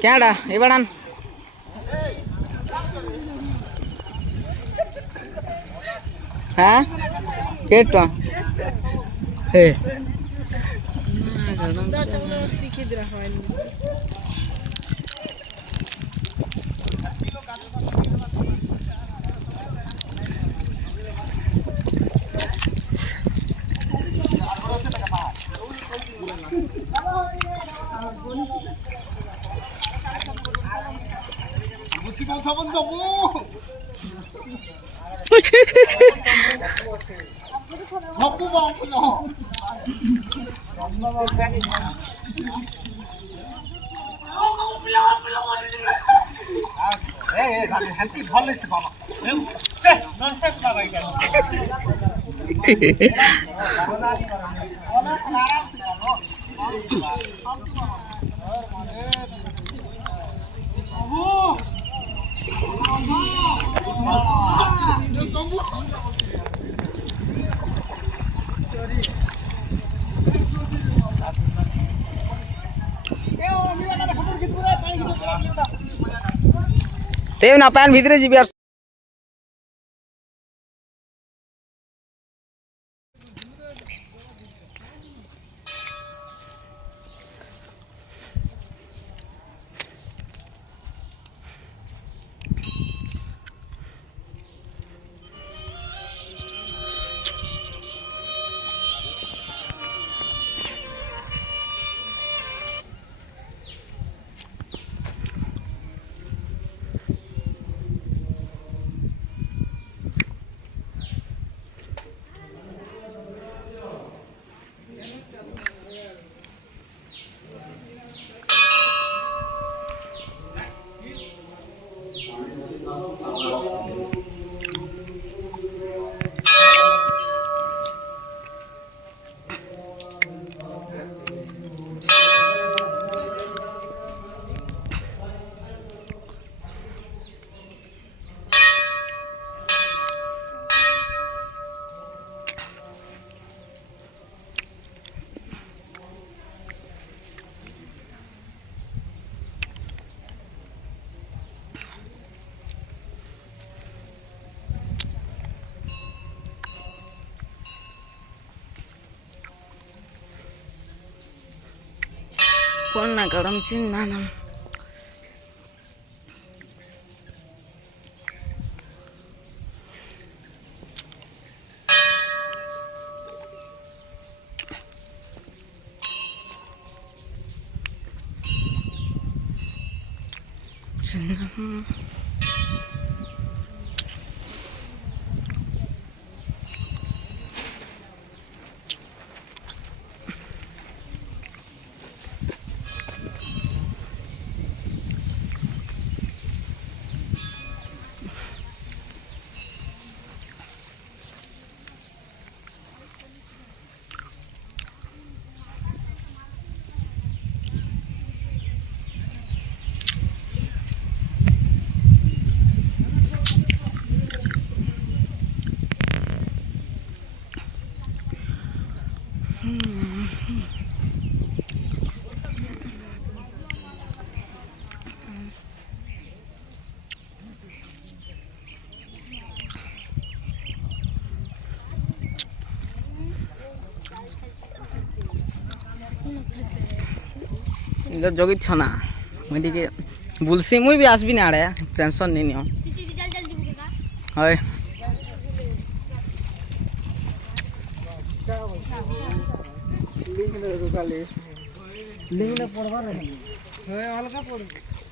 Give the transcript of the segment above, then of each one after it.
क्या इवाड़ान हाँ केट हे तेव ना पैन भीतरे जी यार Pona kadam cinnanam cinnanam जोगी छना मुझे के बुलसी मुई भी आसबी ना आड़े टेंशन नहीं नियो हाय लिंक ने पढ़वा नहीं हाय अलगा पढ़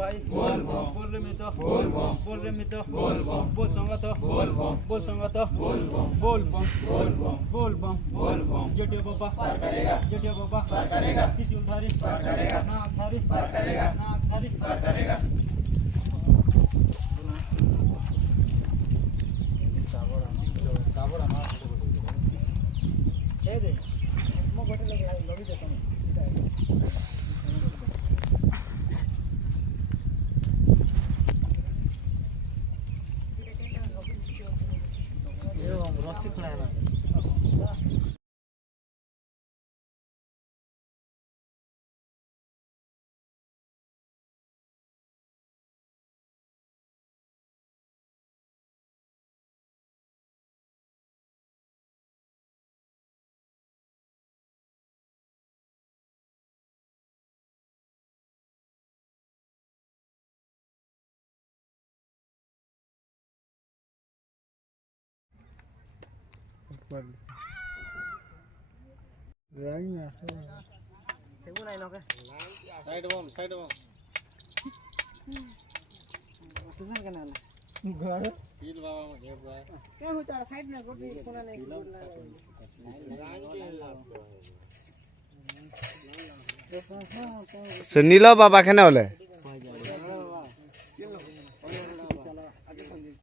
ভাই বল বম বল রে মিত বল বম বল রে মিত বল বম বল সঙ্গত বল বম বল সঙ্গত বল বম বল বম বল বম বল বম বল বম জটিয়া বাবা পার করেगा জটিয়া বাবা পার करेगा त्रिशूलधारी पार करेगा नागधारी पार करेगा नागधारी पार करेगा ए रे मो गोटे लगी दे तने ए रस्सी खुलाना साइड बम सुसन के नाल घर हिल बाबा में घेर रहा है क्या होता है साइड में गोटी कोना नहीं से नीला बाबा केना होले